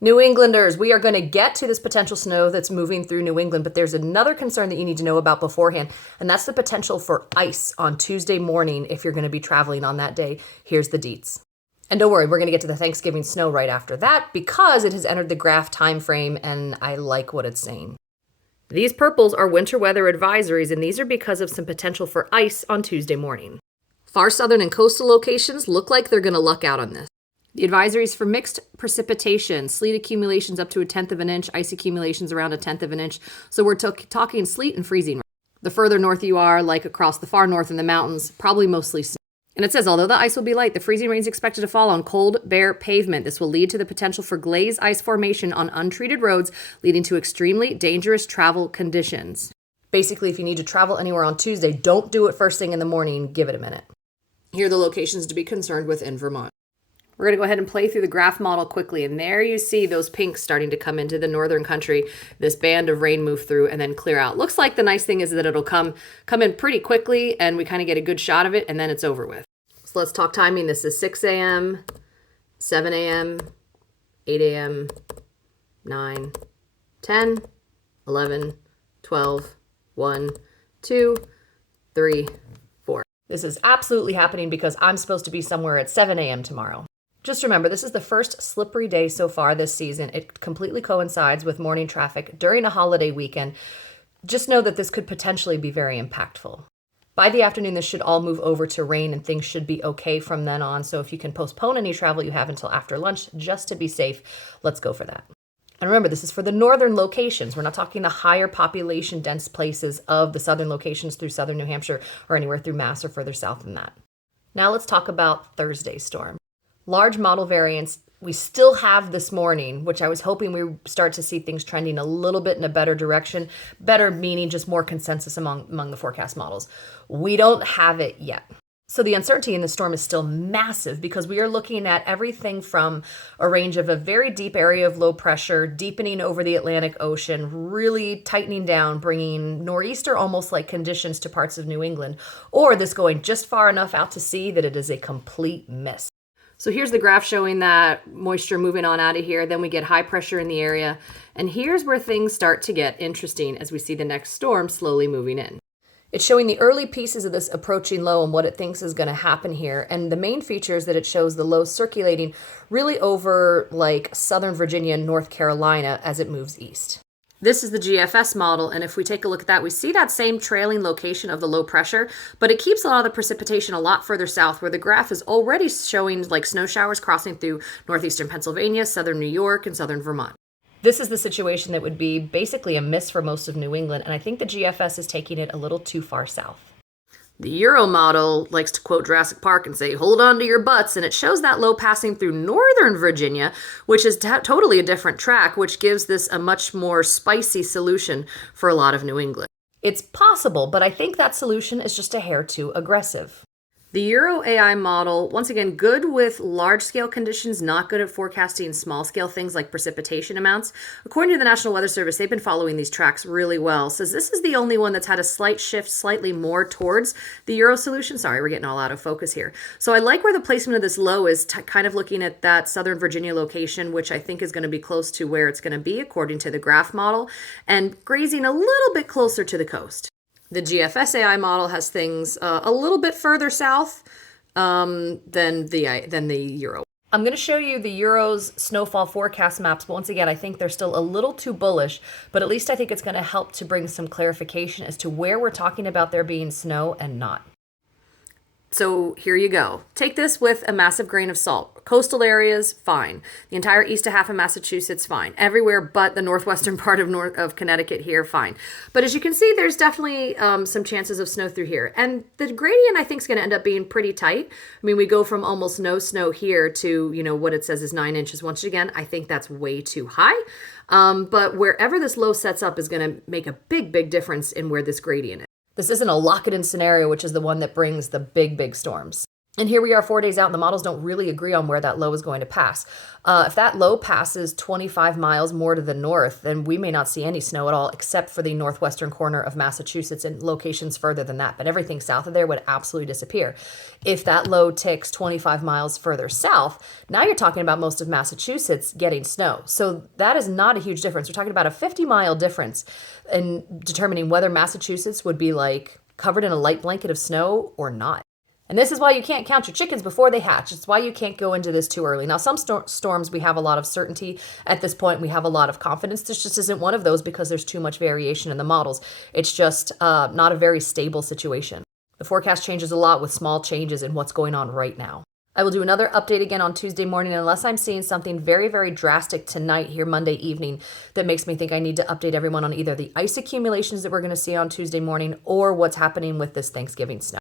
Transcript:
New Englanders, we are going to get to this potential snow that's moving through New England, but there's another concern that you need to know about beforehand, and that's the potential for ice on Tuesday morning if you're going to be traveling on that day. Here's the deets. And don't worry, we're going to get to the Thanksgiving snow right after that because it has entered the graph time frame, and I like what it's saying. These purples are winter weather advisories, and these are because of some potential for ice on Tuesday morning. Far southern and coastal locations look like they're going to luck out on this. The advisories for mixed precipitation, sleet accumulations up to 1/10 of an inch, ice accumulations around 1/10 of an inch. So we're talking sleet and freezing. The further north you are, like across the far north in the mountains, probably mostly snow. And it says, although the ice will be light, the freezing rain is expected to fall on cold, bare pavement. This will lead to the potential for glaze ice formation on untreated roads, leading to extremely dangerous travel conditions. Basically, if you need to travel anywhere on Tuesday, don't do it first thing in the morning. Give it a minute. Here are the locations to be concerned with in Vermont. We're going to go ahead and play through the graph model quickly. And there you see those pinks starting to come into the northern country. This band of rain move through and then clear out. Looks like the nice thing is that it'll come in pretty quickly and we kind of get a good shot of it and then it's over with. So let's talk timing. This is 6 a.m., 7 a.m., 8 a.m., 9, 10, 11, 12, 1, 2, 3, 4. This is absolutely happening because I'm supposed to be somewhere at 7 a.m. tomorrow. Just remember, this is the first slippery day so far this season. It completely coincides with morning traffic during a holiday weekend. Just know that this could potentially be very impactful. By the afternoon, this should all move over to rain and things should be okay from then on. So if you can postpone any travel you have until after lunch, just to be safe, let's go for that. And remember, this is for the northern locations. We're not talking the higher population dense places of the southern locations through southern New Hampshire or anywhere through Mass or further south than that. Now let's talk about Thursday's storm. Large model variance we still have this morning, which I was hoping we start to see things trending a little bit in a better direction. Better meaning just more consensus among the forecast models. We don't have it yet. So the uncertainty in the storm is still massive because we are looking at everything from a range of a very deep area of low pressure, deepening over the Atlantic Ocean, really tightening down, bringing nor'easter almost like conditions to parts of New England, or this going just far enough out to sea that it is a complete miss. So here's the graph showing that moisture moving on out of here. Then we get high pressure in the area. And here's where things start to get interesting as we see the next storm slowly moving in. It's showing the early pieces of this approaching low and what it thinks is going to happen here. And the main feature is that it shows the low circulating really over like Southern Virginia and North Carolina as it moves east. This is the GFS model, and if we take a look at that, we see that same trailing location of the low pressure, but it keeps a lot of the precipitation a lot further south, where the graph is already showing like snow showers crossing through northeastern Pennsylvania, southern New York, and southern Vermont. This is the situation that would be basically a miss for most of New England, and I think the GFS is taking it a little too far south. The Euro model likes to quote Jurassic Park and say, hold on to your butts, and it shows that low passing through northern Virginia, which is totally a different track, which gives this a much more spicy solution for a lot of New England. It's possible, but I think that solution is just a hair too aggressive. The Euro AI model, once again, good with large-scale conditions, not good at forecasting small-scale things like precipitation amounts. According to the National Weather Service, they've been following these tracks really well. Says this is the only one that's had a slight shift slightly more towards the Euro solution. Sorry, we're getting all out of focus here. So I like where the placement of this low is kind of looking at that Southern Virginia location, which I think is going to be close to where it's going to be according to the graph model, and grazing a little bit closer to the coast. The GFS AI model has things a little bit further south than the Euro. I'm going to show you the Euro's snowfall forecast maps, but once again, I think they're still a little too bullish, but at least I think it's going to help to bring some clarification as to where we're talking about there being snow and not. So here you go. Take this with a massive grain of salt. Coastal areas, fine. The entire east half of Massachusetts, fine. Everywhere but the northwestern part of Connecticut here, fine. But as you can see, there's definitely some chances of snow through here. And the gradient, I think, is going to end up being pretty tight. I mean, we go from almost no snow here to, what it says is 9 inches. Once again, I think that's way too high. But wherever this low sets up is going to make a big, big difference in where this gradient is. This isn't a lock-it-in scenario, which is the one that brings the big, big storms. And here we are 4 days out, and the models don't really agree on where that low is going to pass. If that low passes 25 miles more to the north, then we may not see any snow at all, except for the northwestern corner of Massachusetts and locations further than that. But everything south of there would absolutely disappear. If that low ticks 25 miles further south, now you're talking about most of Massachusetts getting snow. So that is not a huge difference. We're talking about a 50-mile difference in determining whether Massachusetts would be like covered in a light blanket of snow or not. And this is why you can't count your chickens before they hatch. It's why you can't go into this too early. Now, some storms, we have a lot of certainty. At this point, we have a lot of confidence. This just isn't one of those because there's too much variation in the models. It's just not a very stable situation. The forecast changes a lot with small changes in what's going on right now. I will do another update again on Tuesday morning unless I'm seeing something very, very drastic tonight here Monday evening that makes me think I need to update everyone on either the ice accumulations that we're going to see on Tuesday morning or what's happening with this Thanksgiving snow.